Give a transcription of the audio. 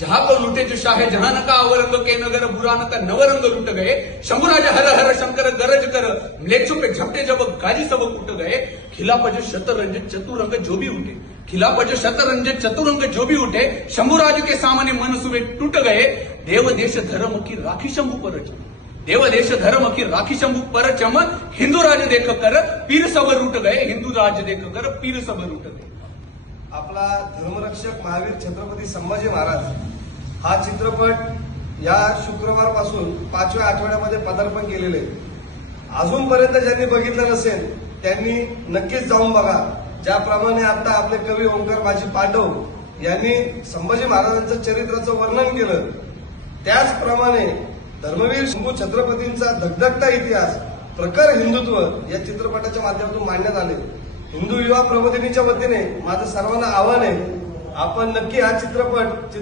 जहां को लूटे जो शाहे जहां का अवरंग के नगर बुरा का नवरंग लुट गए। शंभुराज हर हर शंकर गरज कर म्लेच्छों पे झपटे जब गाजी सब उठ गए। खिलाफ जो शतरंज चतुरंग जो भी उठे, खिलाफ जो शतरंज चतुरंग जो भी उठे। शंभुराज के सामने मन सुबे टूट गए। देव देश धर्म की राखी शंभू पर चम, देव देश धर्म की राखी शंभू पर चम। हिंदू राज देख कर पीर सब रूट गए, हिंदू राज देख कर पीर सब रूट गए। आपला धर्मरक्षक महावीर छत्रपती संभाजी महाराज हा चित्रपट या शुक्रवारपासून 5व्या आठवड्यामध्ये पदार्पण केलेले आहे। अजूनपर्यंत ज्यांनी बघितलं नसेल त्यांनी नक्कीच जाऊन बघा। ज्याप्रमाणे आता आपले कवी ओंकार बाजी पांडव यांनी संभाजी महाराजांचं चरित्राचं वर्णन केलं, त्याचप्रमाणे धर्मवीर शंभू छत्रपतींचा धगधगता इतिहास प्रखर हिंदुत्व या चित्रपटाच्या माध्यमातून मांडण्यात आले। हिंदू युवा प्रबोधिनीच्या वतीने माझं सर्वांना आव्हान आहे, आपण नक्की हा चित्रपट